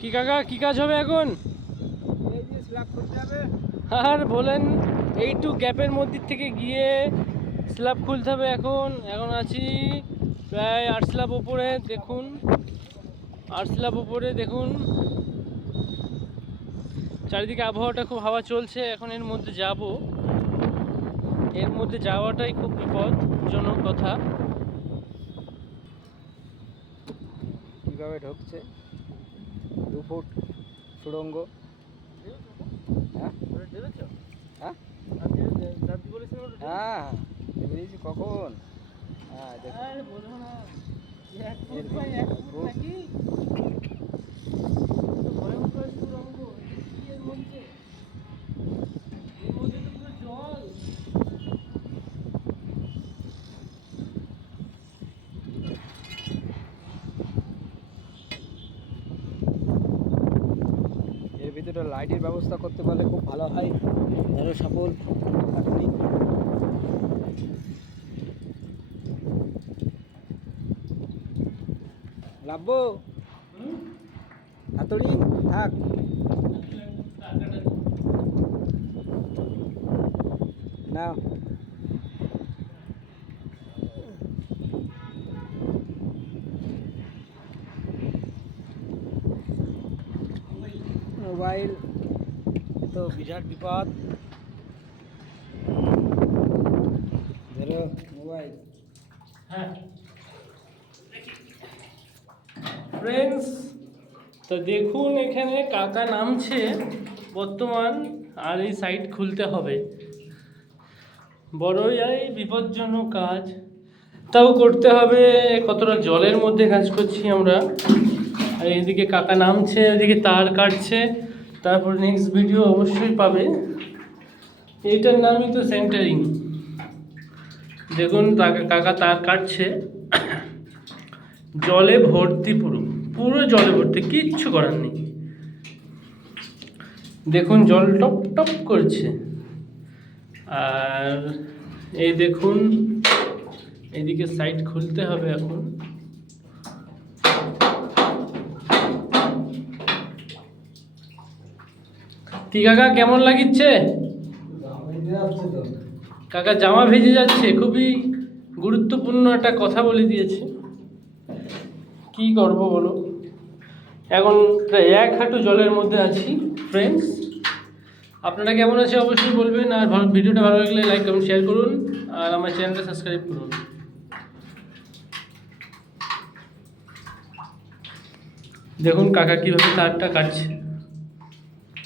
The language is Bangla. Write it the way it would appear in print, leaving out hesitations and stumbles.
কি কাকা কি কাজ হবে এখন? এই যে স্ল্যাব করতে হবে। আর বলেন, এইটু গ্যাপের মধ্যে থেকে গিয়ে স্ল্যাব খুলতে হবে। এখন এখন আছি প্রায় 8 স্ল্যাব ওপরে। দেখুন 8 স্ল্যাব ওপরে দেখুন, চারিদিকে আবহাওয়াটা খুব হাওয়া চলছে। এখন এর মধ্যে যাব, এর মধ্যে যাওয়াটাই খুব বিপদজনক কথা। কিভাবে ঢুকছে 2 ফুট সুড়ঙ্গ। হ্যাঁ হ্যাঁ হ্যাঁ বেরিয়েছি কখন? হ্যাঁ দেখুন এর ভিতরে লাইটের ব্যবস্থা করতে পারলে খুব ভালো হয়। ধরো সকল খাটুনি লাভবো হাতুড়ি থাক। নাও মোবাইল তো বিরাট বিপদ। ধরো মোবাইল। হ্যাঁ ফ্রেন্ডস, তো দেখুন এখানে কাকা নামছে বর্তমান, আর এই সাইট খুলতে হবে। বড়ই বিপজ্জনক কাজ, তাও করতে হবে। কতটা জলের মধ্যে কাজ করছি আমরা, আর এইদিকে কাকা নামছে, এদিকে তার কাটছে। তারপর নেক্সট ভিডিও অবশ্যই পাবে। এইটার নামই তো সেন্টারিং। দেখুন কাকা তার কাটছে, জলে ভর্তি, পুরো পুরো জলে ভর্তি, কিচ্ছু করার নেই। দেখুন জল টপ টপ করছে। আর এই দেখুন এইদিকে সাইড খুলতে হবে এখন। কি কাকা কেমন লাগিচ্ছে? কাকা জামা ভিজে যাচ্ছে, খুবই গুরুত্বপূর্ণ একটা কথা বলে দিয়েছে। কি করব বলো, এখন প্রায় 1 হাঁটু জলের মধ্যে আছি। ফ্রেন্ডস, আপনারা কেমন আছে অবশ্যই বলবেন। আর ভিডিওটা ভালো লাগলে লাইক কমেন্ট শেয়ার করুন, আর আমার চ্যানেলটা সাবস্ক্রাইব করুন। দেখুন কাকা কীভাবে তারটা কাটছে।